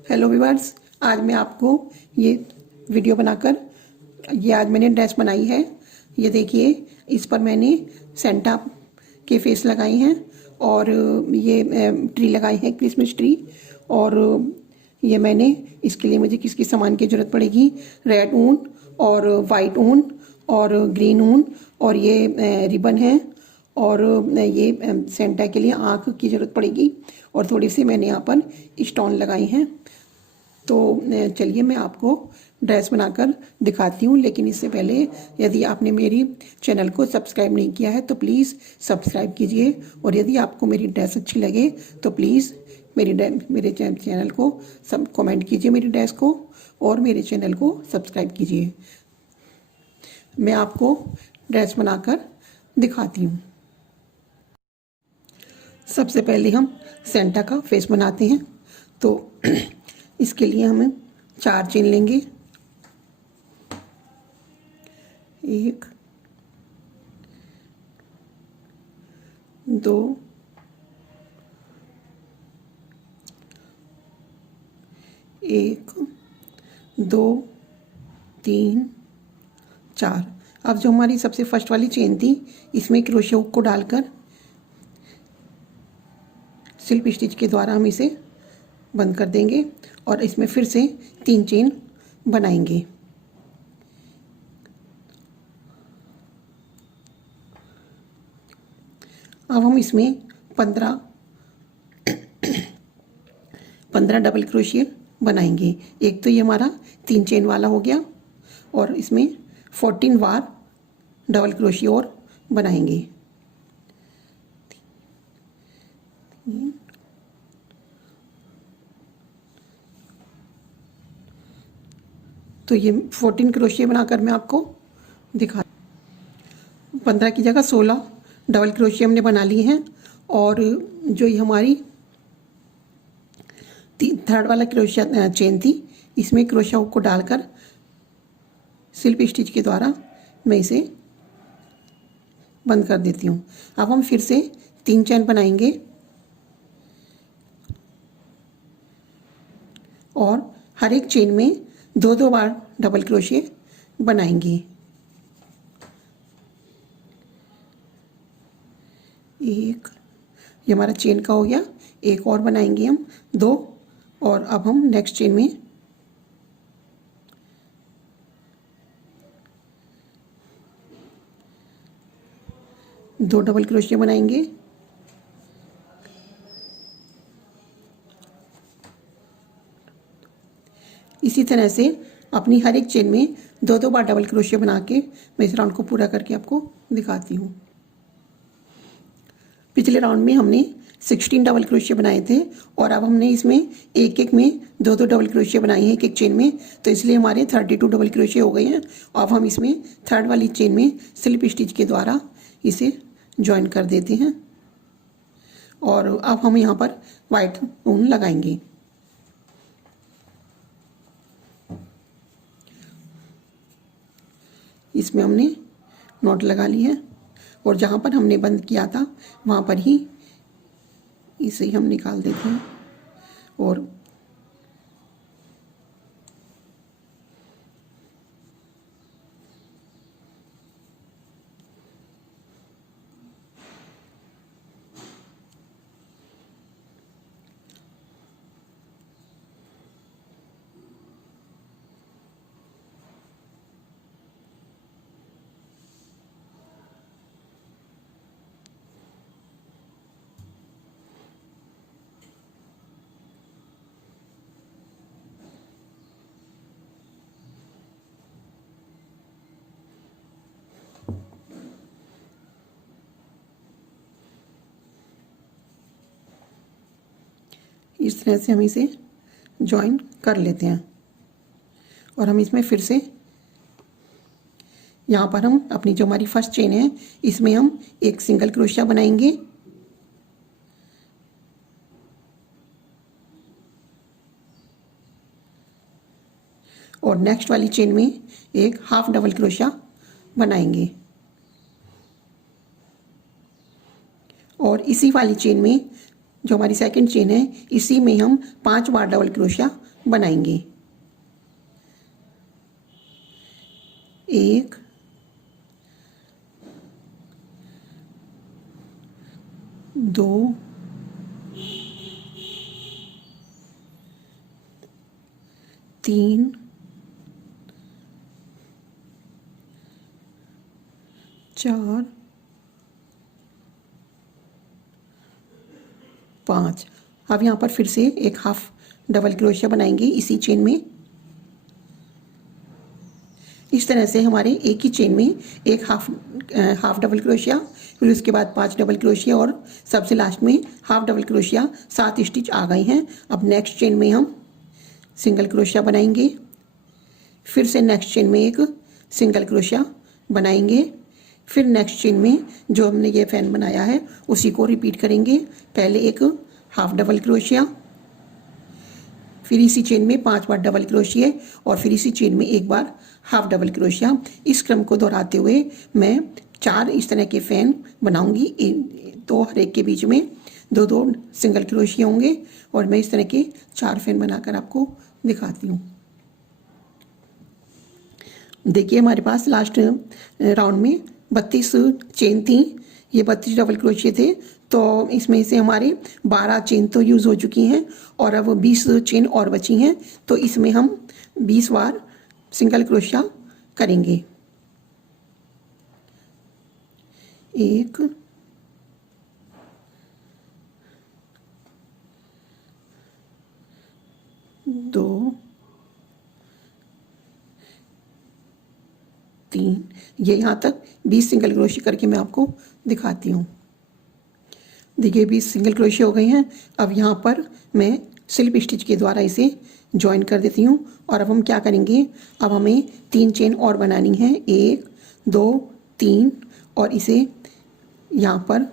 Hello viewers, आज मैं आपको ये वीडियो बनाकर आज मैंने ड्रेस बनाई है। ये देखिए, इस पर मैंने सेंटा के फेस लगाए हैं और ये ट्री लगाई है, क्रिसमस ट्री। और ये मैंने इसके लिए मुझे किस किस सामान की ज़रूरत पड़ेगी, रेड ऊन और वाइट ऊन और ग्रीन ऊन और ये रिबन है और ये सेंटा के लिए आँख की ज़रूरत पड़ेगी और थोड़ी सी मैंने यहाँ पर स्टोन लगाई हैं। तो चलिए मैं आपको ड्रेस बनाकर दिखाती हूँ, लेकिन इससे पहले यदि आपने मेरी चैनल को सब्सक्राइब नहीं किया है तो प्लीज़ सब्सक्राइब कीजिए और यदि आपको मेरी ड्रेस अच्छी लगे तो प्लीज़ मेरे चैनल को सब कमेंट कीजिए मेरी ड्रेस को और मेरे चैनल को सब्सक्राइब कीजिए। मैं आपको ड्रेस बनाकर दिखाती हूँ। सबसे पहले हम सेंटा का फेस बनाते हैं, तो इसके लिए हम 4 चेन लेंगे। 1 2 1 2 3 4। अब जो हमारी सबसे फर्स्ट वाली चेन थी, इसमें क्रोशे हुक को डालकर स्लिप स्टिच के द्वारा हम इसे बंद कर देंगे और इसमें फिर से 3 चेन बनाएंगे। अब हम इसमें 15 डबल क्रोशिया बनाएंगे। एक तो ये हमारा 3 चेन वाला हो गया और इसमें 14 बार डबल क्रोशिया और बनाएंगे। तो ये 14 क्रोशिया बनाकर मैं आपको दिखा 15 की जगह 16 डबल क्रोशिया हमने बना ली हैं और जो ये हमारी थर्ड वाला क्रोशिया चेन थी, इसमें क्रोशिया हुक को डालकर स्लिप स्टिच के द्वारा मैं इसे बंद कर देती हूँ। अब हम फिर से 3 चेन बनाएंगे और हर एक चेन में 2-2 बार डबल क्रोशिया बनाएंगे। एक ये हमारा चेन का हो गया, एक और बनाएंगे हम 2 और अब हम नेक्स्ट चेन में दो डबल क्रोशिया बनाएंगे। इसी तरह से अपनी हर एक चेन में 2-2 बार डबल क्रोशिया बना के मैं इस राउंड को पूरा करके आपको दिखाती हूँ। पिछले राउंड में हमने 16 डबल क्रोशिया बनाए थे और अब हमने इसमें एक एक में 2-2 डबल क्रोशिया बनाए हैं एक एक चेन में, तो इसलिए हमारे 32 डबल क्रोशिया हो गए हैं। अब हम इसमें थर्ड वाली चेन में स्लिप स्टिच के द्वारा इसे ज्वाइन कर देते हैं और अब हम यहाँ पर वाइट ऊन लगाएंगे। इसमें हमने नॉट लगा ली है और जहाँ पर हमने बंद किया था वहाँ पर ही इसे हम निकाल देते हैं और इस तरह से हम इसे ज्वाइन कर लेते हैं और हम इसमें फिर से यहाँ पर हम अपनी जो हमारी फर्स्ट चेन है इसमें हम एक सिंगल क्रोशिया बनाएंगे और नेक्स्ट वाली चेन में एक हाफ डबल क्रोशिया बनाएंगे और इसी वाली चेन में जो हमारी सेकंड चेन है इसी में हम 5 बार डबल क्रोशिया बनाएंगे। 1 2 3 4 5। अब यहाँ पर फिर से एक हाफ डबल क्रोशिया बनाएंगे इसी चेन में। इस तरह से हमारे एक ही चेन में एक हाफ डबल क्रोशिया, फिर उसके बाद 5 डबल क्रोशिया और सबसे लास्ट में हाफ डबल क्रोशिया, 7 स्टिच आ गए हैं। अब नेक्स्ट चेन में हम सिंगल क्रोशिया बनाएंगे, फिर से नेक्स्ट चेन में एक सिंगल क्रोशिया बनाएंगे, फिर नेक्स्ट चेन में जो हमने ये फैन बनाया है उसी को रिपीट करेंगे। पहले एक हाफ डबल क्रोशिया, फिर इसी चेन में 5 बार डबल क्रोशिया और फिर इसी चेन में एक बार हाफ डबल क्रोशिया। इस क्रम को दोहराते हुए मैं 4 इस तरह के फैन बनाऊंगी। तो हर एक के बीच में 2-2 सिंगल क्रोशिया होंगे और मैं इस तरह के 4 फैन बनाकर आपको दिखाती हूँ। देखिए हमारे पास लास्ट राउंड में 32 चेन थी, ये 32 डबल क्रोशिया थे, तो इसमें से हमारे 12 चेन तो यूज़ हो चुकी हैं और अब 20 चेन और बची हैं। तो इसमें हम 20 बार सिंगल क्रोशिया करेंगे। 1 2 3, ये यहाँ तक 20 सिंगल क्रोशिया करके मैं आपको दिखाती हूँ। देखिए 20 सिंगल क्रोशिया हो गई हैं। अब यहाँ पर मैं स्लिप स्टिच के द्वारा इसे ज्वाइन कर देती हूँ। और अब हम क्या करेंगे, अब हमें 3 चेन और बनानी है, 1 2 3, और इसे यहाँ पर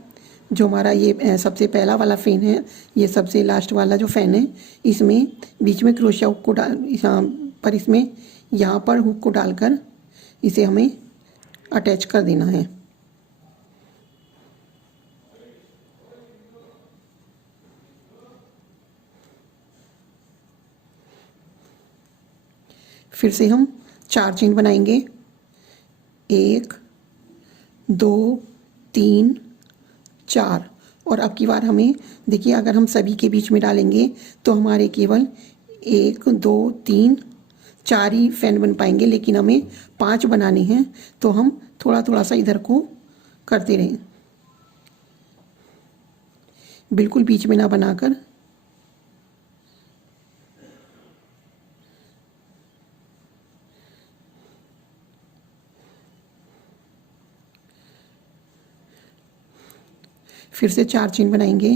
जो हमारा ये सबसे पहला वाला फैन है, ये सबसे लास्ट वाला जो फैन है, इसमें बीच में क्रोशिया हुक को यहाँ पर इसमें यहाँ पर हुक को डालकर इसे हमें अटैच कर देना है। फिर से हम 4 चेन बनाएंगे, 1 2 3 4, और अब की बार हमें देखिए अगर हम सभी के बीच में डालेंगे तो हमारे केवल 1 2 3 4 ही फैन बन पाएंगे, लेकिन हमें 5 बनाने हैं। तो हम थोड़ा थोड़ा सा इधर को करते रहें, बिल्कुल बीच में ना बनाकर। फिर से 4 चेन बनाएंगे,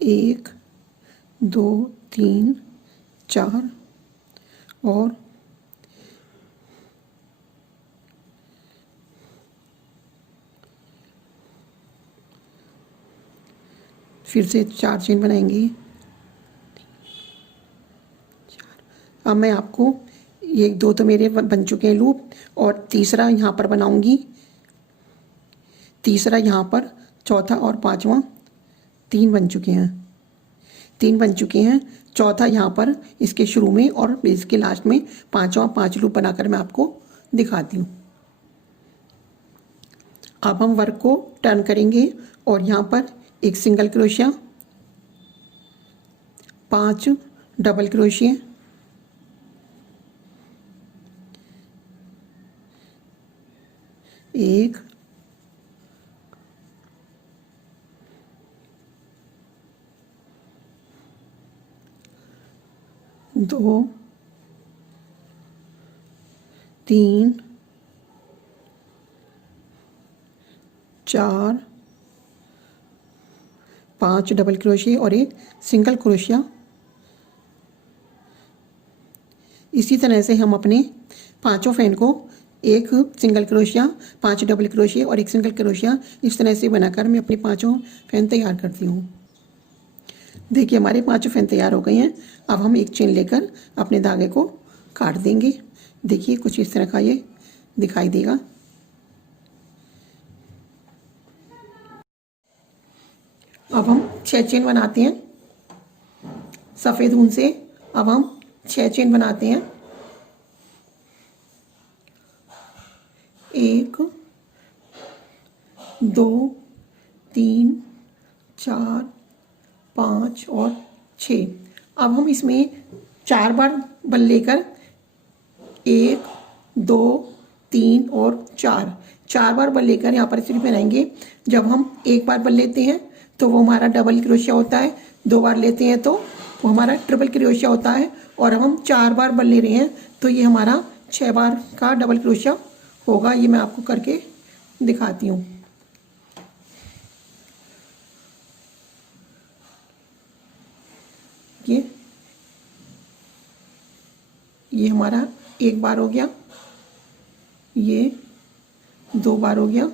1 2 3 4, और फिर से 4 चेन बनाएंगे। अब मैं आपको ये 2 तो मेरे बन चुके हैं लूप, और तीसरा यहाँ पर बनाऊंगी, तीसरा यहाँ पर, चौथा और पांचवा, 3 बन चुके हैं, 3 बन चुके हैं। चौथा यहाँ पर इसके शुरू में और इसके लास्ट में पांचवा 5 लूप बनाकर मैं आपको दिखाती हूँ। अब हम वर्क को टर्न करेंगे और यहाँ पर एक single crochet, 5 double crochet, 1 2 3 4 5 double crochet और एक सिंगल क्रोशिया। इसी तरह से हम अपने पांचों फैन को एक सिंगल क्रोशिया, 5 डबल क्रोशिया और एक सिंगल क्रोशिया, इस तरह से बनाकर मैं अपने पांचों फैन तैयार करती हूँ। देखिए हमारे 5 फैन तैयार हो गए हैं। अब हम एक चेन लेकर अपने धागे को काट देंगे। देखिए कुछ इस तरह का ये दिखाई देगा। अब हम 6 चेन बनाते हैं सफ़ेद ऊन से। अब हम 6 चेन बनाते हैं। 1 2 3 4 5 और 6। अब हम इसमें 4 बार बल लेकर 1 2 3 और 4 बार बल लेकर यहाँ पर सिर्फ बनाएंगे। जब हम एक बार बल लेते हैं तो वो हमारा डबल क्रोशिया होता है, 2 बार लेते हैं तो वो हमारा ट्रिपल क्रोशिया होता है, और अब हम 4 बार बल ले रहे हैं तो ये हमारा 6 बार का डबल क्रोशिया होगा। ये मैं आपको करके दिखाती हूँ। ये हमारा 1 बार हो गया, ये 2 बार हो गया,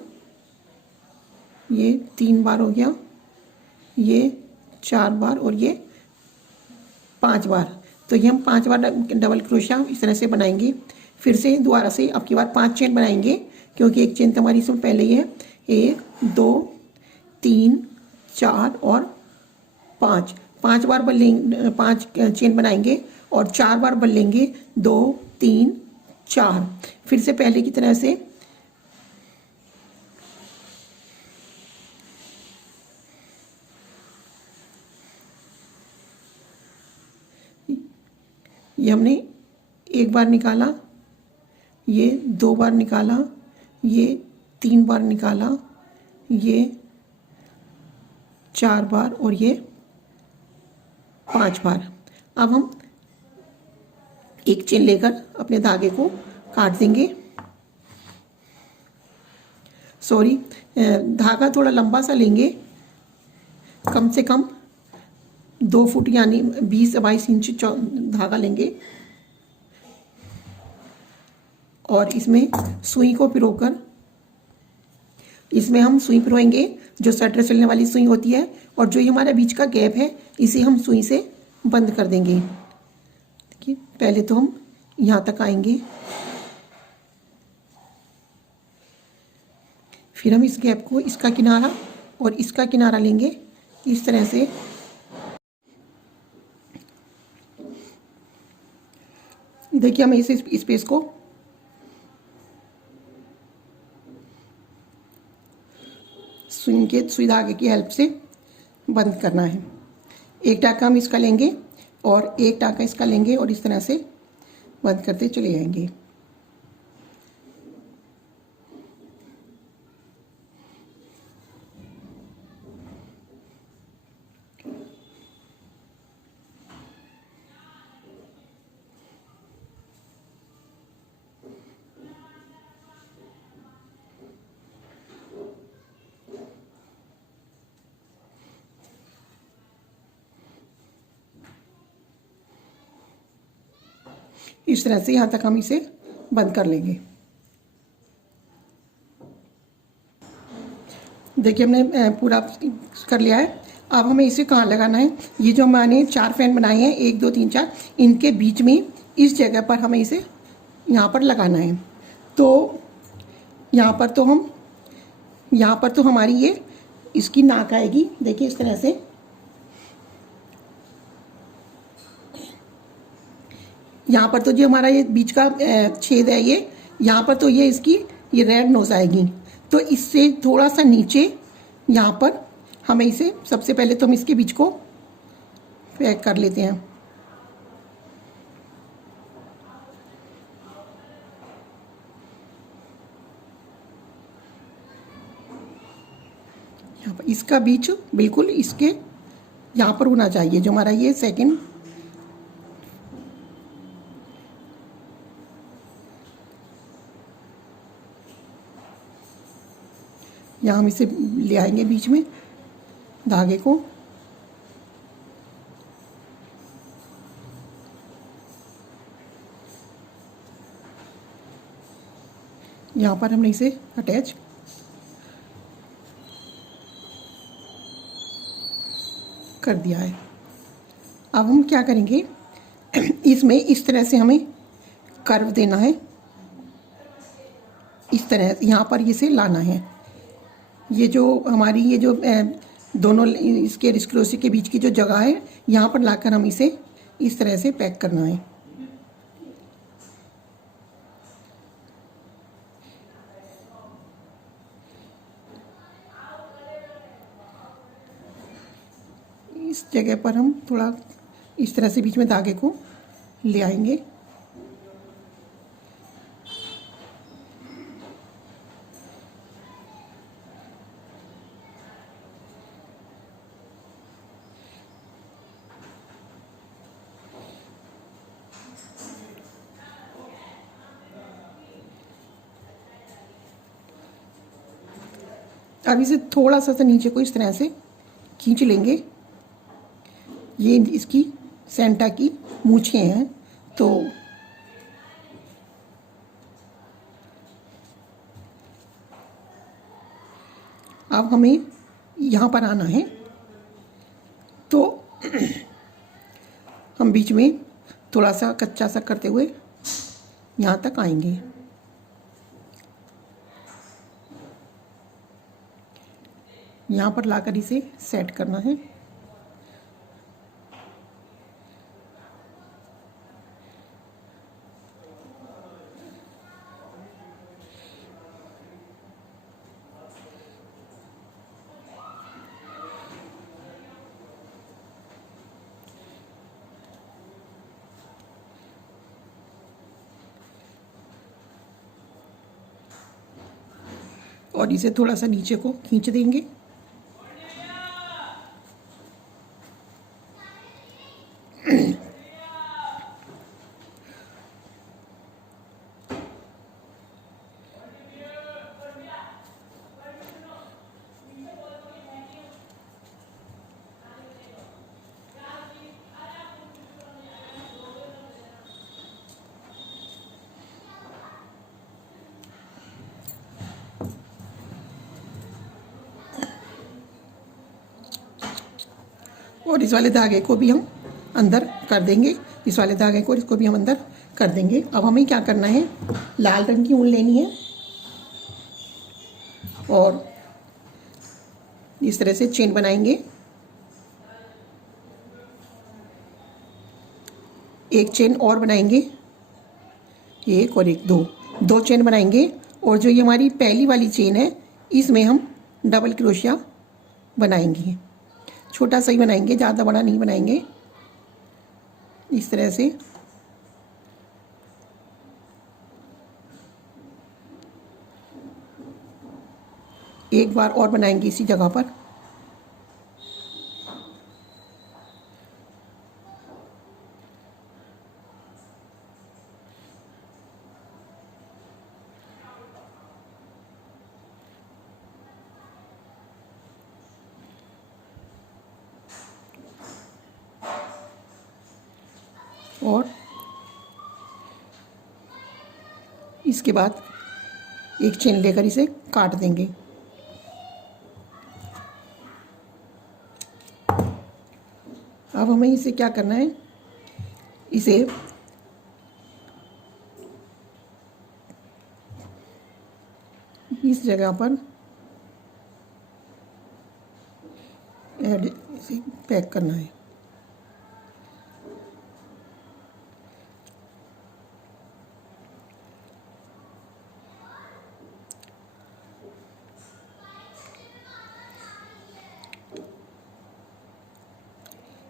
ये 3 बार हो गया, ये 4 बार और ये 5 बार। तो ये हम 5 बार डबल क्रोशिया इस तरह से बनाएंगे। फिर से दोबारा से अब की बार 5 चेन बनाएंगे, क्योंकि एक चेन तो हमारी इसमें पहले ही है। 1 2 3 4 और 5 बार बल लेंगे, 5 चेन बनाएंगे और 4 बार बल लेंगे। 2 3 4। फिर से पहले की तरह से ये हमने 1 बार निकाला, ये 2 बार निकाला, ये 3 बार निकाला, ये 4 बार और ये 5 बार। अब हम एक चेन लेकर अपने धागे को काट देंगे। सॉरी, धागा थोड़ा लंबा सा लेंगे, कम से कम 2 फुट यानी 20-22 इंच धागा लेंगे और इसमें सुई को पिरोकर, इसमें हम सुई पिरोएंगे जो सटर चलने वाली सुई होती है, और जो ये हमारा बीच का गैप है इसे हम सुई से बंद कर देंगे। देखिए, पहले तो हम यहाँ तक आएंगे, फिर हम इस गैप को, इसका किनारा और इसका किनारा लेंगे इस तरह से। देखिए, हमें इस स्पेस को सुई धागे की हेल्प से बंद करना है। एक टाका हम इसका लेंगे और एक टाका इसका लेंगे और इस तरह से बंद करते चले जाएंगे। इस तरह से यहाँ तक हम इसे बंद कर लेंगे। देखिए, हमने पूरा कर लिया है। अब हमें इसे कहाँ लगाना है? ये जो मैंने 4 फैन बनाए हैं, 1 2 3 4, इनके बीच में इस जगह पर हमें इसे यहाँ पर लगाना है। तो यहाँ पर तो हमारी ये इसकी नाक आएगी। देखिए, इस तरह से यहाँ पर तो जो हमारा ये बीच का छेद है, ये यहाँ पर तो ये इसकी ये रेड नोज आएगी। तो इससे थोड़ा सा नीचे यहाँ पर हमें इसे, सबसे पहले तो हम इसके बीच को पैक कर लेते हैं। यहाँ पर इसका बीच बिल्कुल इसके यहाँ पर होना चाहिए, जो हमारा ये सेकंड। यहाँ हम इसे ले आएंगे बीच में धागे को। यहाँ पर हमने इसे अटैच कर दिया है। अब हम क्या करेंगे, इसमें इस तरह से हमें कर्व देना है, इस तरह यहाँ पर इसे लाना है। ये जो हमारी ये जो दोनों इसके रिस्ट क्रोशे के बीच की जो जगह है यहाँ पर लाकर हम इसे इस तरह से पैक करना है। इस जगह पर हम थोड़ा इस तरह से बीच में धागे को ले आएंगे। अब इसे थोड़ा सा नीचे को इस तरह से खींच लेंगे। ये इसकी सेंटा की मूछें हैं, तो अब हमें यहाँ पर आना है। तो हम बीच में थोड़ा सा कच्चा सा करते हुए यहाँ तक आएंगे। यहाँ पर लाकर इसे सेट करना है। और इसे थोड़ा सा नीचे को खींच देंगे। और इस वाले धागे को भी हम अंदर कर देंगे। इस वाले धागे को इसको भी हम अंदर कर देंगे। अब हमें क्या करना है, लाल रंग की ऊन लेनी है और इस तरह से चेन बनाएंगे। एक चेन और बनाएंगे, एक और एक, दो चेन बनाएंगे। और जो ये हमारी पहली वाली चेन है इसमें हम डबल क्रोशिया बनाएंगे। छोटा सा ही बनाएंगे, ज़्यादा बड़ा नहीं बनाएंगे। इस तरह से एक बार और बनाएंगे इसी जगह पर। और इसके बाद एक चेन लेकर इसे काट देंगे। अब हमें इसे क्या करना है, इसे इस जगह पर इसे पैक करना है।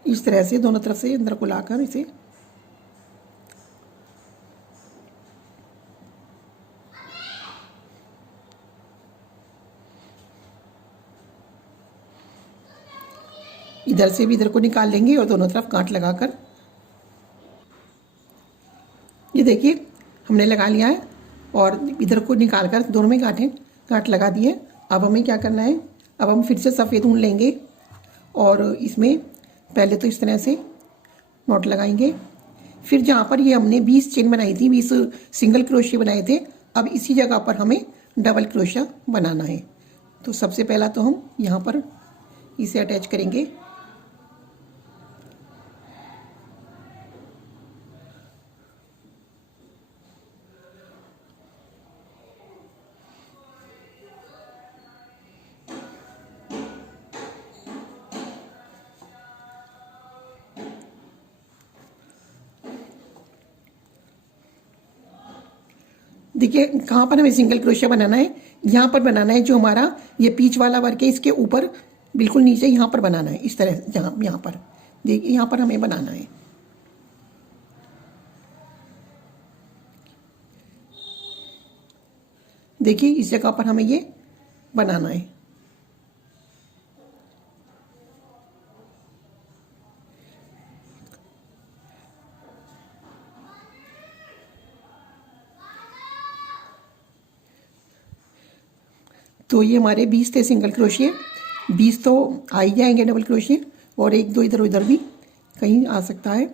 इस तरह से दोनों तरफ से अंदर को लाकर इसे इधर से भी इधर को निकाल लेंगे और दोनों तरफ गांठ लगाकर, ये देखिए हमने लगा लिया है और इधर को निकाल कर दोनों में गांठ लगा दिए। अब हमें क्या करना है, अब हम फिर से सफ़ेद ऊन लेंगे और इसमें पहले तो इस तरह से नॉट लगाएंगे। फिर जहाँ पर ये हमने 20 चेन बनाई थी, 20 सिंगल क्रोशिया बनाए थे, अब इसी जगह पर हमें डबल क्रोशिया बनाना है। तो सबसे पहला तो हम यहाँ पर इसे अटैच करेंगे। देखिए कहाँ पर हमें सिंगल क्रोशिया बनाना है, यहाँ पर बनाना है, जो हमारा ये पीच वाला वर्क है इसके ऊपर बिल्कुल नीचे यहाँ पर बनाना है, इस तरह से। यहाँ पर देखिए, यहाँ पर हमें बनाना है। देखिए इस जगह पर हमें ये बनाना है। तो ये हमारे 20 थे सिंगल क्रोशिया, 20 तो आ ही जाएंगे डबल क्रोशिया, और एक दो इधर उधर भी कहीं आ सकता है।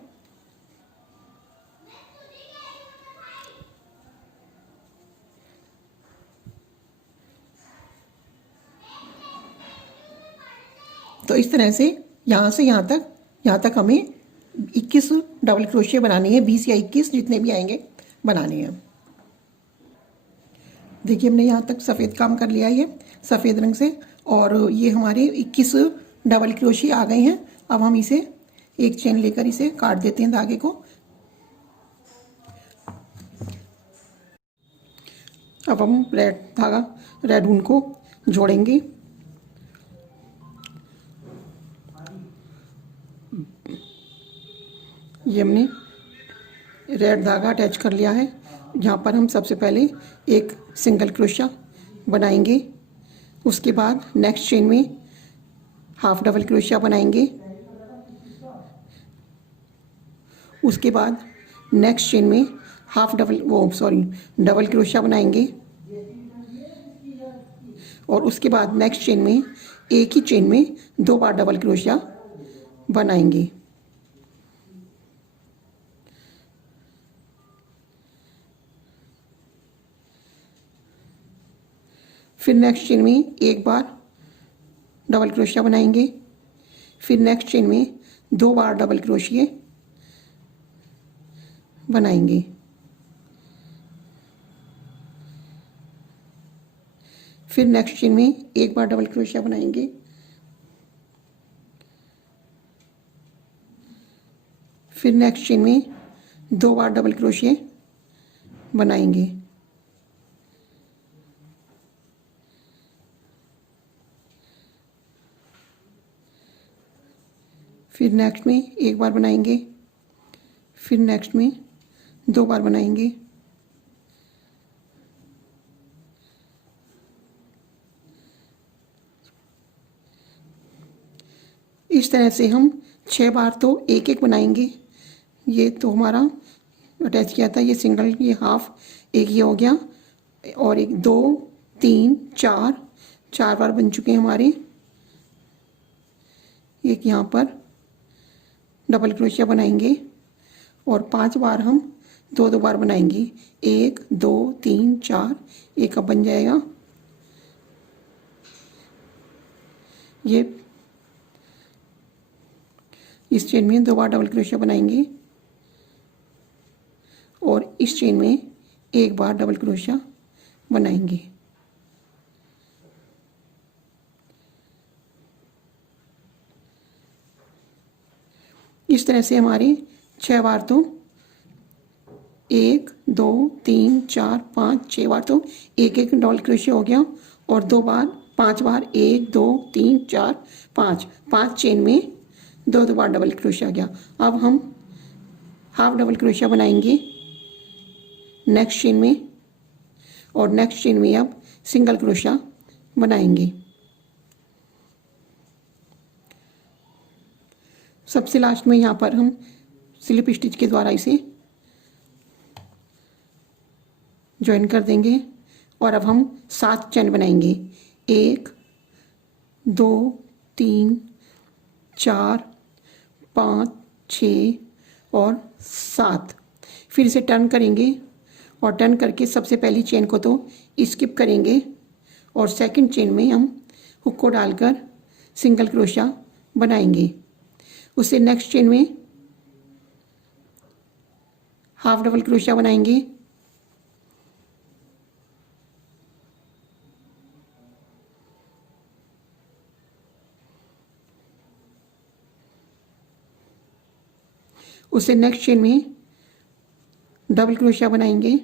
तो इस तरह से यहाँ तक हमें 21 डबल क्रोशिया बनानी है, 20 या 21 जितने भी आएंगे बनाने हैं। देखिए हमने यहाँ तक सफ़ेद काम कर लिया है सफ़ेद रंग से, और ये हमारे 21 डबल क्रोशिया आ गए हैं। अब हम इसे एक चेन लेकर इसे काट देते हैं धागे को। अब हम रेड ऊन को जोड़ेंगे। ये हमने रेड धागा अटैच कर लिया है। यहाँ पर हम सबसे पहले एक सिंगल क्रोशिया बनाएंगे, उसके बाद नेक्स्ट चेन में हाफ डबल क्रोशिया बनाएंगे, उसके बाद नेक्स्ट चेन में डबल क्रोशिया बनाएंगे, और उसके बाद नेक्स्ट चेन में एक ही चेन में 2 बार डबल क्रोशिया बनाएंगे। फिर नेक्स्ट चेन में एक बार डबल क्रोशिया बनाएंगे, फिर नेक्स्ट चेन में 2 बार डबल क्रोशिया बनाएंगे, फिर नेक्स्ट चेन में एक बार डबल क्रोशिया बनाएंगे, फिर नेक्स्ट चेन में 2 बार डबल क्रोशिया बनाएंगे, फिर नेक्स्ट में एक बार बनाएंगे, फिर नेक्स्ट में 2 बार बनाएंगे, इस तरह से हम 6 बार तो एक एक बनाएंगे। ये तो हमारा अटैच किया था, ये सिंगल, ये हाफ, एक ये हो गया, और एक 2 3 4 बार बन चुके हैं हमारे। एक यहाँ पर डबल क्रोशिया बनाएंगे, और 5 बार हम 2 बार बनाएंगे, 1 2 3 4, एक अब बन जाएगा। ये इस चेन में 2 बार डबल क्रोशिया बनाएंगे, और इस चेन में एक बार डबल क्रोशिया बनाएंगे। इस तरह से हमारी 6 बार तो 1 2 3 4 5 6 बार तो एक एक डबल क्रोशिया हो गया, और 2 बार 5 बार 1 2 3 4 5 चेन में 2 बार डबल क्रोशिया आ गया। अब हम हाफ डबल क्रोशिया बनाएंगे नेक्स्ट चेन में, और नेक्स्ट चेन में अब सिंगल क्रोशिया बनाएंगे। सबसे लास्ट में यहाँ पर हम स्लिप स्टिच के द्वारा इसे ज्वाइन कर देंगे, और अब हम 7 चेन बनाएंगे, 1 2 3 4 5 6 और 7। फिर इसे टर्न करेंगे, और टर्न करके सबसे पहली चेन को तो स्किप करेंगे, और सेकंड चेन में हम हुक को डालकर सिंगल क्रोशिया बनाएंगे। उससे नेक्स्ट चेन में हाफ डबल क्रोशिया बनाएंगे, उससे नेक्स्ट चेन में डबल क्रोशिया बनाएंगे,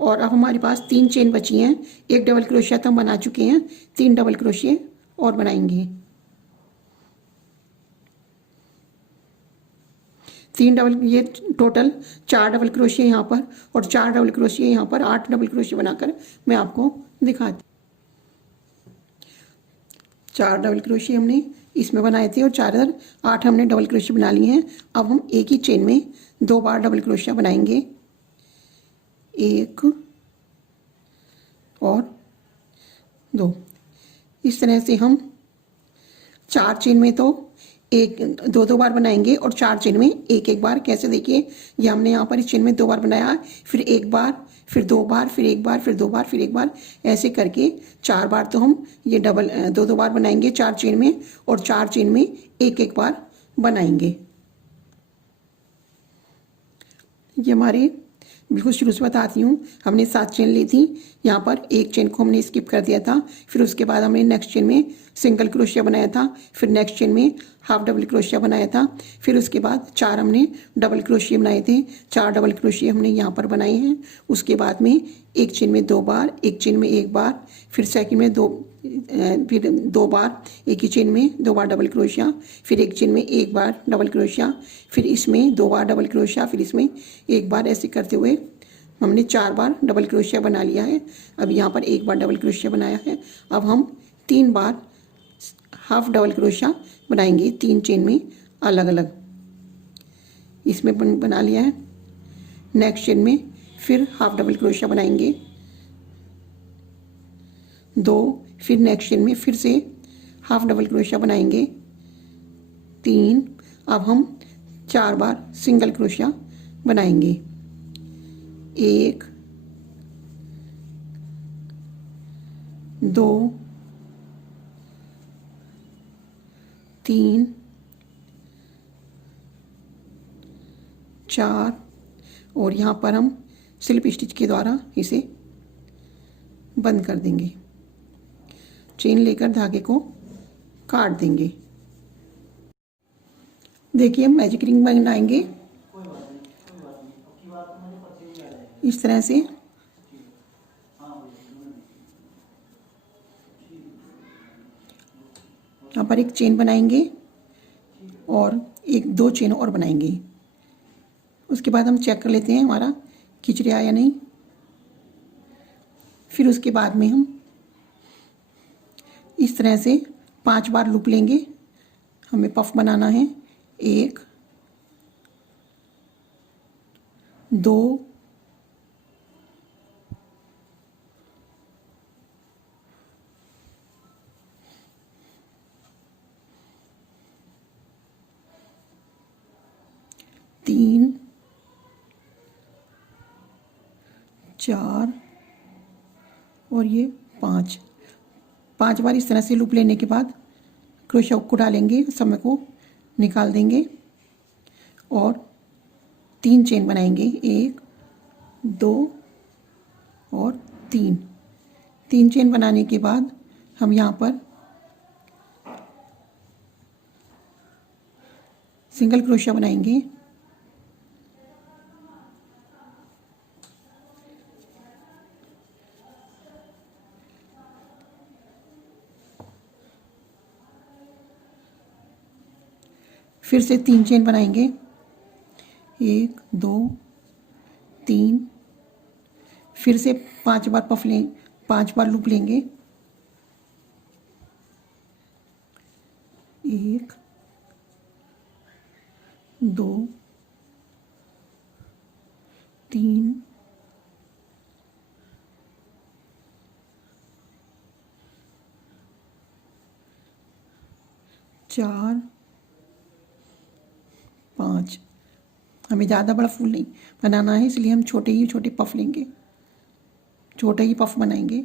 और अब हमारे पास 3 चेन बची हैं। एक डबल क्रोशिया तो हम बना चुके हैं, 3 डबल क्रोशिया और बनाएंगे। 3 डबल, ये टोटल 4 डबल क्रोशिया यहाँ पर और 4 डबल क्रोशिया यहाँ पर, 8 डबल क्रोशिया बनाकर मैं आपको दिखाती। 4 डबल क्रोशिया हमने इसमें बनाए थे और 8 हमने डबल क्रोशिया बना लिए हैं। अब हम एक ही चेन में 2 बार डबल क्रोशिया बनाएंगे, 1 और 2। इस तरह से हम 4 चेन में तो 2 बार बनाएंगे और 4 चेन में 1 बार। कैसे, देखिए ये हमने यहाँ पर इस चेन में 2 बार बनाया, फिर 1 बार, फिर 2 बार, फिर 1 बार, फिर 2 बार, फिर 1 बार, ऐसे करके 4 बार तो हम ये डबल 2 बार बनाएंगे 4 चेन में और 4 चेन में 1 बार बनाएंगे। ये हमारे बिल्कुल शुरू से बताती हूँ। हमने 7 चेन ली थी, यहाँ पर 1 चेन को हमने स्किप कर दिया था, फिर उसके बाद हमने नेक्स्ट चेन में सिंगल क्रोशिया बनाया था, फिर नेक्स्ट चेन में हाफ डबल क्रोशिया बनाया था, फिर उसके बाद 4 हमने डबल क्रोशिया बनाए थे, 4 डबल क्रोशिया हमने यहाँ पर बनाए हैं। उसके बाद में 1 चेन में 2 बार, 1 चेन में 1 बार, फिर सेकंड में 2 बार, एक ही चेन में 2 बार डबल क्रोशिया, फिर 1 चेन में 1 बार डबल क्रोशिया, फिर इसमें 2 बार डबल क्रोशिया, फिर इसमें 1 बार, ऐसे करते हुए हमने 4 बार डबल क्रोशिया बना लिया है। अब यहाँ पर 1 बार डबल क्रोशिया बनाया है। अब हम 3 बार हाफ डबल क्रोशिया बनाएंगे 3 चेन में अलग अलग। इसमें बना लिया है। नेक्स्ट चेन में फिर हाफ डबल क्रोशिया बनाएंगे 2, फिर नेक्स्ट चेन में फिर से हाफ डबल क्रोशिया बनाएंगे 3। अब हम 4 बार सिंगल क्रोशिया बनाएंगे, 1 2 3 4 और यहाँ पर हम स्लिप स्टिच के द्वारा इसे बंद कर देंगे। चेन लेकर धागे को काट देंगे। देखिए हम मैजिक रिंग बनाएंगे इस तरह से। यहाँ पर एक चेन बनाएंगे और 2 चेन और बनाएंगे। उसके बाद हम चेक कर लेते हैं हमारा खींच रहा है या नहीं। फिर उसके बाद में हम इस तरह से 5 बार लूप लेंगे। हमें पफ बनाना है, 1 2 3 4 और ये 5 बार इस तरह से लूप लेने के बाद क्रोशिया हुक को डालेंगे, समय को निकाल देंगे और 3 चेन बनाएंगे, 1 2 और 3 चेन बनाने के बाद हम यहाँ पर सिंगल क्रोशिया बनाएंगे, फिर से 3 चेन बनाएंगे, 1 2 3, फिर से 5 बार पफ लें, 5 बार लूप लेंगे, 1 2 3 4 5। हमें ज़्यादा बड़ा फूल नहीं बनाना है, इसलिए हम छोटे पफ लेंगे, छोटे ही पफ बनाएंगे।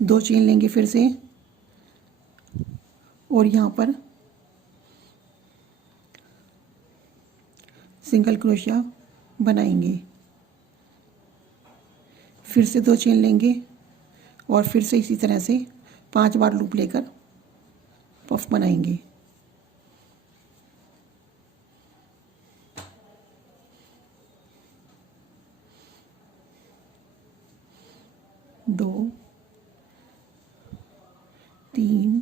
2 चेन लेंगे फिर से और यहाँ पर सिंगल क्रोशिया बनाएंगे, फिर से 2 चेन लेंगे और फिर से इसी तरह से 5 बार लूप लेकर पफ बनाएंगे। 2 3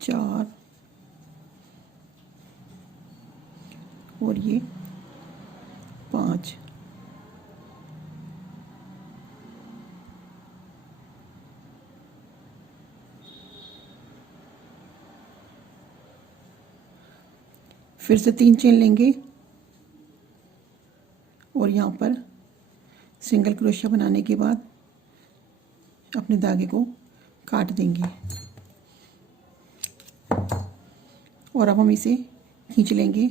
4 और ये 5। फिर से 3 चेन लेंगे और यहाँ पर सिंगल क्रोशिया बनाने के बाद अपने धागे को काट देंगे और अब हम इसे खींच लेंगे।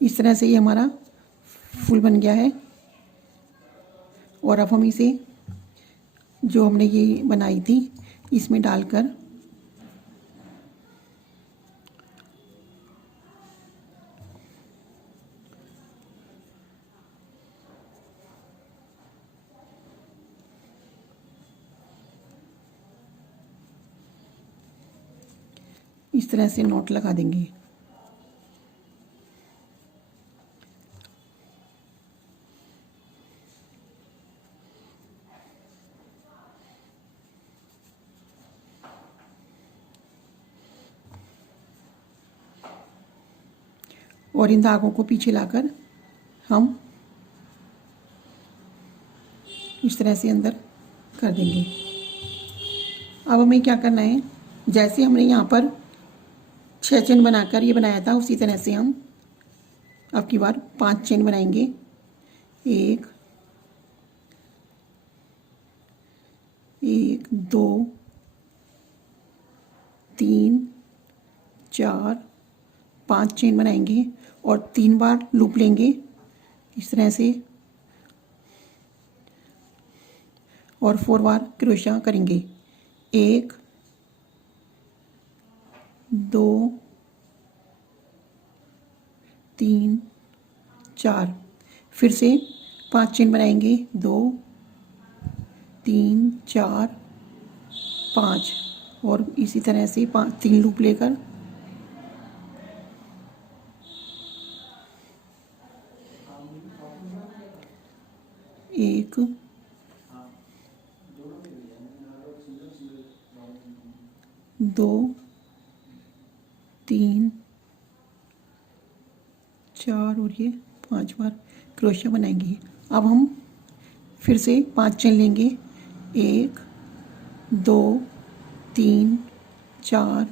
इस तरह से ये हमारा फूल बन गया है और अब हम इसे जो हमने ये बनाई थी इसमें डालकर इस तरह से नॉट लगा देंगे। और इन धागों को पीछे लाकर हम इस तरह से अंदर कर देंगे। अब हमें क्या करना है, जैसे हमने यहाँ पर 6 चेन बनाकर ये बनाया था उसी तरह से हम अब की बार 5 चेन बनाएंगे। 1 2 3 4 5 चेन बनाएंगे और 3 बार लूप लेंगे इस तरह से और 4 बार क्रोशिया करेंगे। 1 2 3 4। फिर से 5 चेन बनाएंगे 2 3 4 5 और इसी तरह से 3 लूप लेकर एक 2 3 4 और ये 5 बार क्रोशिया बनाएंगे। अब हम फिर से 5 चेन लेंगे 1 2 3 4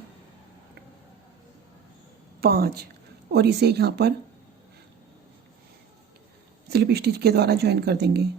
5 और इसे यहाँ पर स्लिप स्टिच के द्वारा ज्वाइन कर देंगे।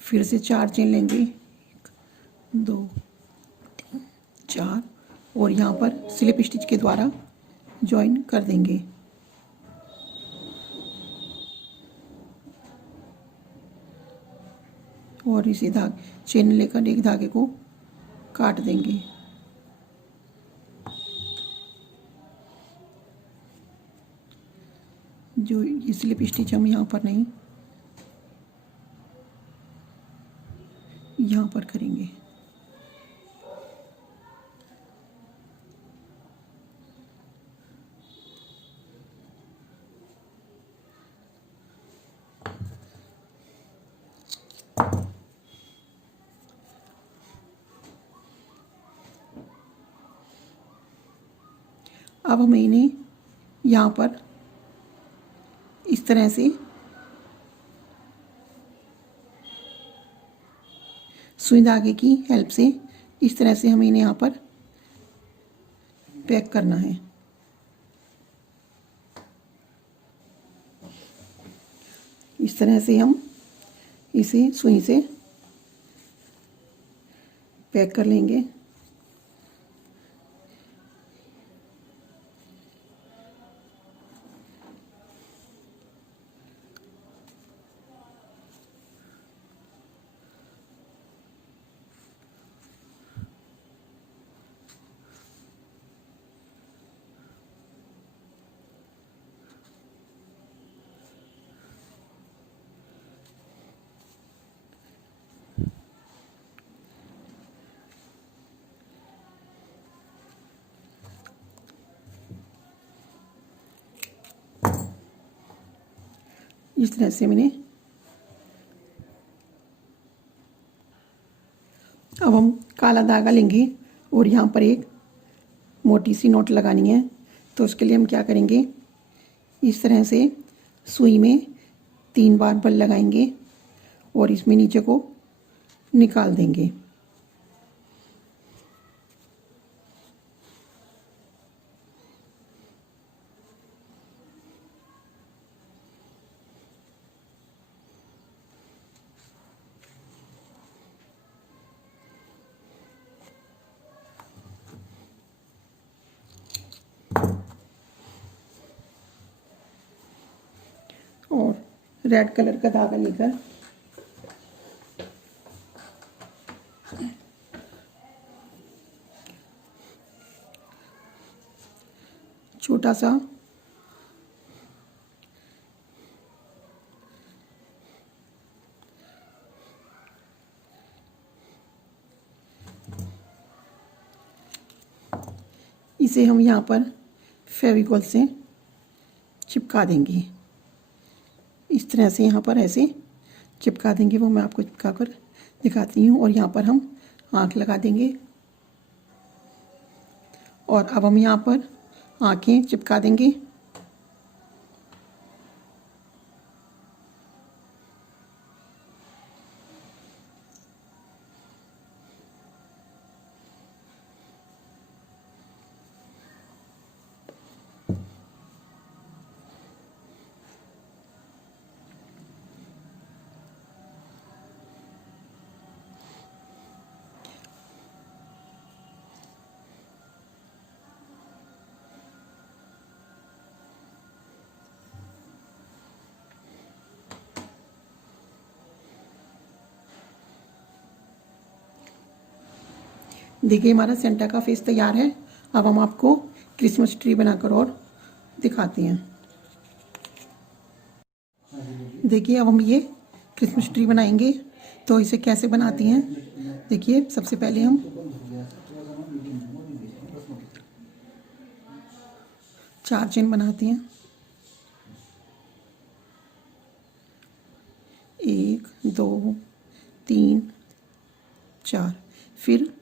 फिर से 4 चेन लेंगे 1 2 3 4 और यहाँ पर स्लिप स्टिच के द्वारा ज्वाइन कर देंगे। और इसी चेन लेकर एक धागे को काट देंगे। जो ये स्लिप स्टिच हम यहाँ पर नहीं यहाँ पर करेंगे। अब हमें इन्हें यहाँ पर इस तरह से सुई धागे की हेल्प से इस तरह से हमें इन्हें यहाँ पर पैक करना है। इस तरह से हम इसे सुई से पैक कर लेंगे। इस तरह से मैंने, अब हम काला धागा लेंगे और यहाँ पर एक मोटी सी नोट लगानी है। तो उसके लिए हम क्या करेंगे, इस तरह से सुई में 3 बार बल लगाएंगे और इसमें नीचे को निकाल देंगे। और रेड कलर का धागा लेकर छोटा सा इसे हम यहाँ पर फेविकॉल से चिपका देंगे। इस तरह से यहाँ पर ऐसे चिपका देंगे, वो मैं आपको चिपका कर दिखाती हूँ। और यहाँ पर हम आँख लगा देंगे और अब हम यहाँ पर आँखें चिपका देंगे। देखिए हमारा सेंटा का फेस तैयार है। अब हम आपको क्रिसमस ट्री बनाकर और दिखाते हैं। देखिए अब हम ये क्रिसमस ट्री बनाएंगे। तो इसे कैसे बनाती हैं, देखिए सबसे पहले हम चार चेन बनाती हैं। 1 2 3 4, फिर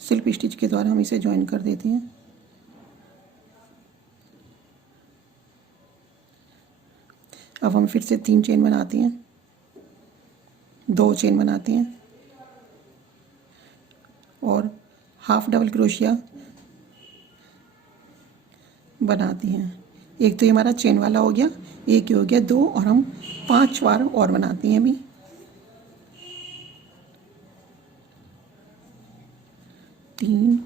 स्लिप स्टिच के द्वारा हम इसे ज्वाइन कर देते हैं। अब हम फिर से 3 चेन बनाते हैं, 2 चेन बनाते हैं और हाफ डबल क्रोशिया बनाती हैं। एक तो ये हमारा चेन वाला हो गया, एक ये हो गया 2, और हम 5 बार और बनाती हैं अभी। 3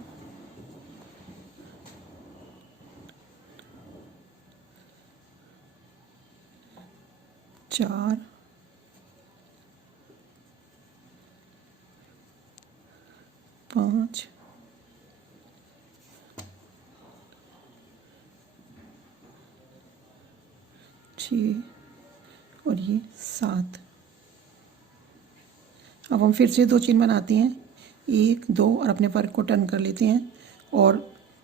4 5 6 और ये 7। अब हम फिर से 2 चेन बनाते हैं, 1 2, और अपने वर्क को टर्न कर लेते हैं। और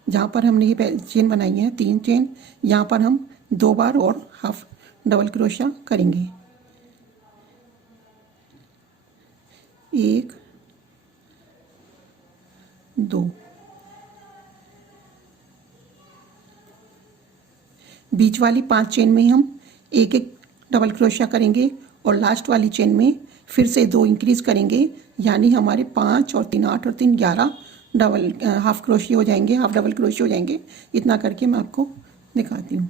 जहाँ पर हमने ये चेन बनाई है 3 चेन, यहाँ पर हम 2 बार और हाफ डबल क्रोशिया करेंगे। 1 2, बीच वाली 5 चेन में हम 1 1 डबल क्रोशिया करेंगे और लास्ट वाली चेन में फिर से 2 इंक्रीज करेंगे, यानी हमारे 5 और 3 8 और 3 11 डबल हाफ क्रोशिया हो जाएंगे, हाफ डबल क्रोशिया हो जाएंगे। इतना करके मैं आपको दिखाती हूँ।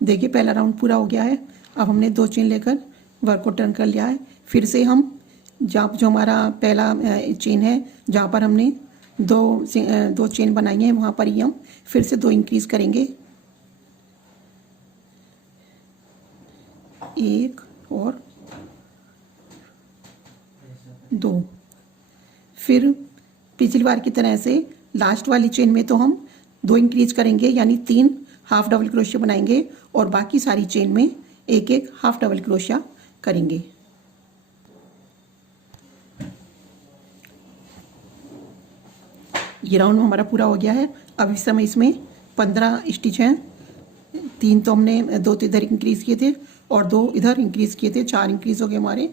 देखिए पहला राउंड पूरा हो गया है। अब हमने 2 चेन लेकर वर्क को टर्न कर लिया है। फिर से हम जहाँ जो हमारा पहला चेन है, जहाँ पर हमने दो चेन बनाई हैं, वहाँ पर ही हम फिर से 2 इंक्रीज करेंगे, 1 और 2। फिर पिछली बार की तरह से लास्ट वाली चेन में तो हम 2 इंक्रीज करेंगे, यानी 3 हाफ डबल क्रोशिया बनाएंगे और बाकी सारी चेन में एक एक हाफ डबल क्रोशिया करेंगे। ये राउंड हमारा पूरा हो गया है। अब इस समय इसमें 15 स्टिच हैं। 3 तो हमने 2 तो इधर इंक्रीज किए थे और 2 इधर इंक्रीज किए थे, 4 इंक्रीज हो गए हमारे,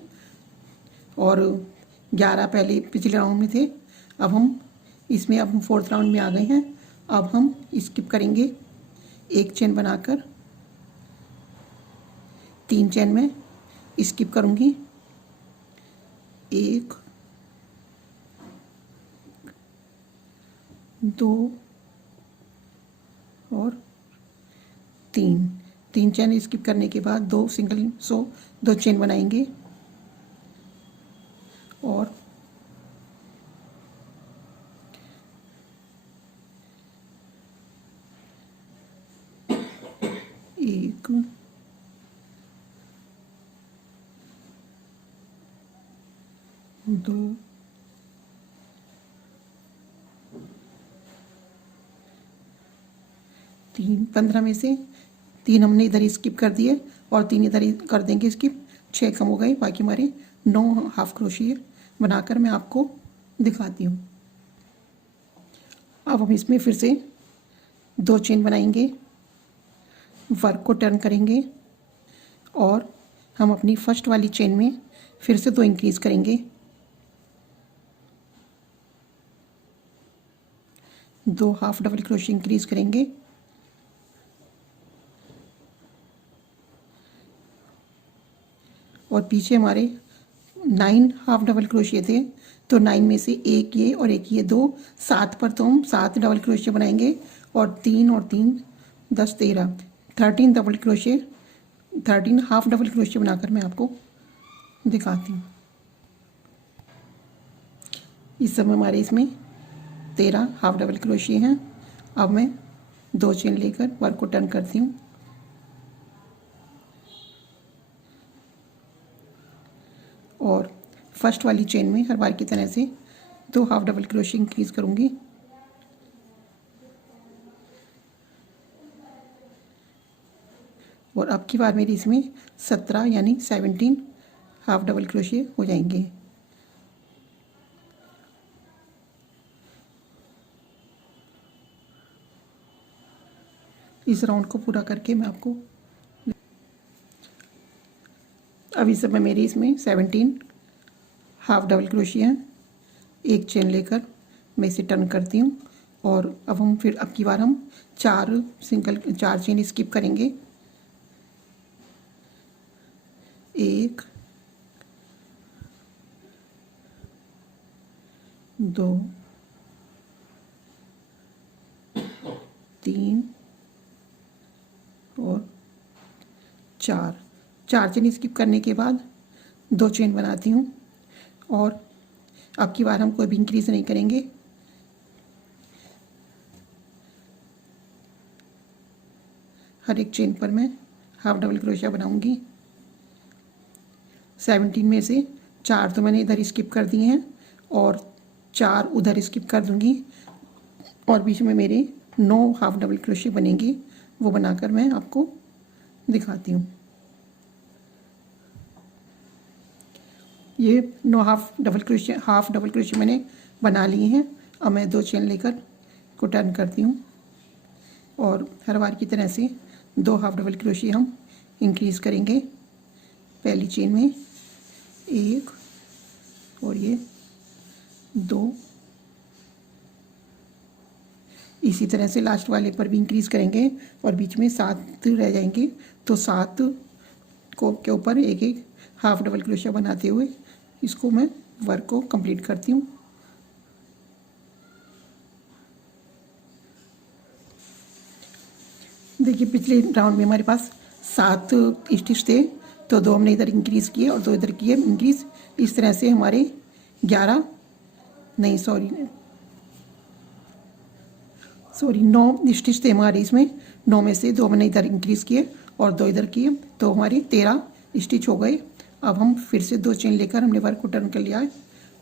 और 11 पहले पिछले राउंड में थे। अब हम इसमें अब हम 4th राउंड में आ गए हैं। अब हम स्किप करेंगे, 1 चेन बनाकर 3 चेन में स्किप करूंगी, 1 2 और 3 चेन स्किप करने के बाद 2 चेन बनाएंगे और 1 2 3। 15 में से 3 हमने इधर स्किप कर दिए और 3 इधर कर देंगे स्किप, 6 कम हो गए। बाकी हमारे 9 हाफ क्रोशिया बनाकर मैं आपको दिखाती हूँ। अब हम इसमें फिर से 2 चेन बनाएंगे, वर्क को टर्न करेंगे और हम अपनी फर्स्ट वाली चेन में फिर से 2 इंक्रीज करेंगे, 2 हाफ डबल क्रोशिया इंक्रीज करेंगे और पीछे हमारे 9 हाफ डबल क्रोशिया थे, तो 9 में से एक ये और एक ये 2, 7 पर तो हम 7 डबल क्रोशिया बनाएंगे और 3 और 3 10 13 13 double crochet, 13 half double crochet बनाकर मैं आपको दिखाती हूँ। इस समय हमारे इसमें 13 हाफ डबल क्रोशिया हैं। अब मैं 2 चेन लेकर वर्क को टर्न करती हूँ और फर्स्ट वाली चेन में हर बार की तरह से 2 हाफ डबल क्रोशिया इंक्रीज करूँगी और अब की बार मेरी इसमें 17 यानी 17 हाफ डबल क्रोशिया हो जाएंगे। इस राउंड को पूरा करके मैं आपको, अब इस समय मेरी इसमें 17 हाफ डबल क्रोशिया हैं। 1 चेन लेकर मैं इसे टर्न करती हूँ और अब हम फिर अब की बार हम 4 चेन स्किप करेंगे, 1 2 3 और 4 चेन स्किप करने के बाद 2 चेन बनाती हूँ और अब की बार हम कोई भी इंक्रीज नहीं करेंगे। हर एक चेन पर मैं हाफ डबल क्रोशिया बनाऊंगी। 17 में से 4 तो मैंने इधर स्किप कर दिए हैं और 4 उधर स्किप कर दूंगी और बीच में मेरे 9 हाफ डबल क्रोशिया बनेंगे, वो बनाकर मैं आपको दिखाती हूँ। ये 9 हाफ डबल क्रोशिया मैंने बना लिए हैं। अब मैं 2 चेन लेकर को टर्न करती हूँ और हर बार की तरह से 2 हाफ डबल क्रोशिया हम इंक्रीज करेंगे। पहली चेन में 1 और ये 2, इसी तरह से लास्ट वाले पर भी इंक्रीज करेंगे और बीच में 7 रह जाएंगे, तो 7 को के ऊपर एक एक हाफ डबल क्रोशिया बनाते हुए इसको मैं वर्क को कंप्लीट करती हूँ। देखिए पिछले राउंड में हमारे पास 7 स्टिच थे, तो 2 हमने इधर इंक्रीज़ किए और 2 इधर किए इंक्रीज़। इस तरह से हमारे 11 नहीं सॉरी 9 स्टिच थे हमारे इसमें। 9 में से 2 मैंने इधर इंक्रीज़ किए और 2 इधर किए, तो हमारे 13 स्टिच हो गए। अब हम फिर से 2 चेन लेकर हमने वर्क को टर्न कर लिया है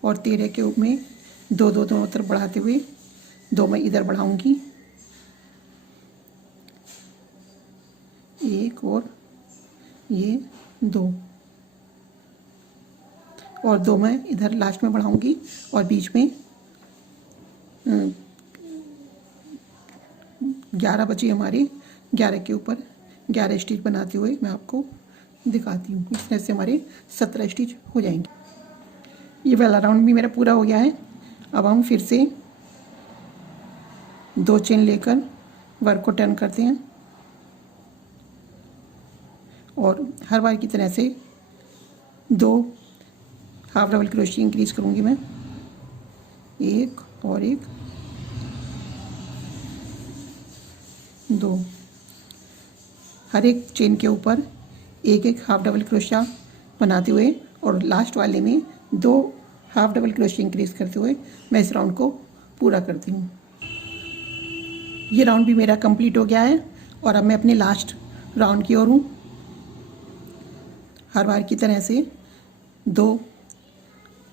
और 13 के ऊपर में 2 दोनों तरफ बढ़ाते हुए 2 मैं इधर बढ़ाऊंगी, 1 और ये 2 और 2 मैं इधर लास्ट में बढ़ाऊंगी और बीच में 11 बचे हमारे। 11 के ऊपर 11 स्टिच बनाते हुए मैं आपको दिखाती हूँ। इस तरह से हमारे 17 स्टिच हो जाएंगे। ये वाला राउंड भी मेरा पूरा हो गया है। अब हम फिर से 2 चेन लेकर वर्क को टर्न करते हैं और हर बार की तरह से 2 हाफ डबल क्रोशिया इंक्रीज करूँगी मैं, 1 और 1, 2। हर एक चेन के ऊपर 1 हाफ डबल क्रोशिया बनाते हुए और लास्ट वाले में 2 हाफ डबल क्रोशिया इंक्रीज करते हुए मैं इस राउंड को पूरा करती हूँ। ये राउंड भी मेरा कंप्लीट हो गया है और अब मैं अपने लास्ट राउंड की ओर हूँ। हर बार की तरह से 2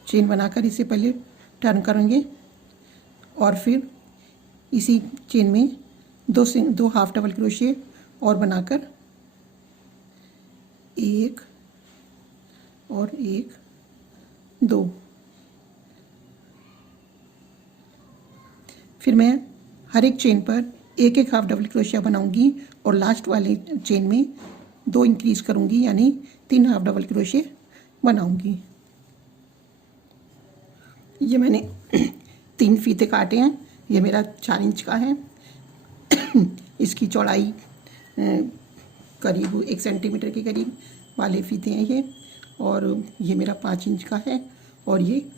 चेन बनाकर इसे पहले टर्न करेंगे और फिर इसी चेन में 2 हाफ डबल क्रोशिया और बनाकर 1 और 1, 2। फिर मैं हर एक चेन पर 1 हाफ डबल क्रोशिया बनाऊंगी और लास्ट वाले चेन में 2 इंक्रीज करूंगी, यानी 3 हाफ डबल क्रोशिया बनाऊंगी। ये मैंने 3 फीते काटे हैं। ये मेरा 4 इंच का है। इसकी चौड़ाई करीब 1 सेंटीमीटर के करीब वाले फीते हैं ये, और ये मेरा 5 इंच का है और ये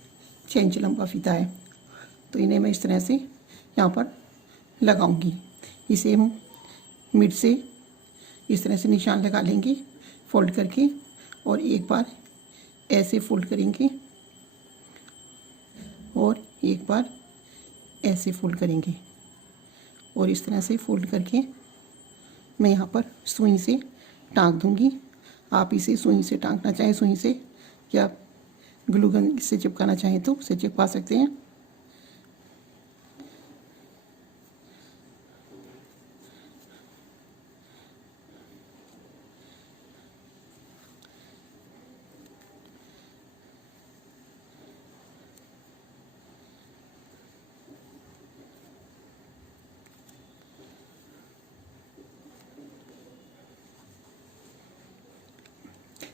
6 इंच लंबा फीता है। तो इन्हें मैं इस तरह से यहाँ पर लगाऊंगी। इसे हम मिड से इस तरह से निशान लगा लेंगे फोल्ड करके और एक बार ऐसे फोल्ड करेंगे और एक बार ऐसे फोल्ड करेंगे और इस तरह से फोल्ड करके मैं यहाँ पर सुई से टाँक दूँगी। आप इसे सुई से टाँकना चाहें सुई से, या ग्लू गन से चिपकाना चाहें तो उसे चिपका सकते हैं।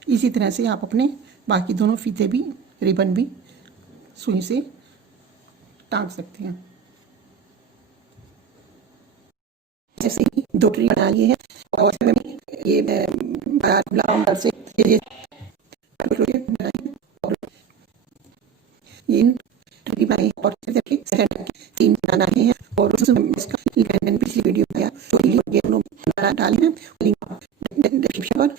इसी तरह से आप अपने बाकी दोनों फीते भी, रिबन भी सुई से टाँक सकते हैं। जैसे ही 2 ट्री बना लिए हैं और ये ब्राउन से ये ट्री बनाई और 3 बनाना है और उसमें इसका मैंने पिछली वीडियो में तो दोनों डाले हैं, लिंक डिस्क्रिप्शन पर।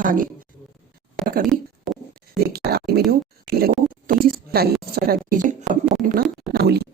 आगे कर दी। देखिए आपकी वीडियो अच्छी लगे तो प्लीज लाइक सब्सक्राइब कीजिए और अपना ना भूलिए।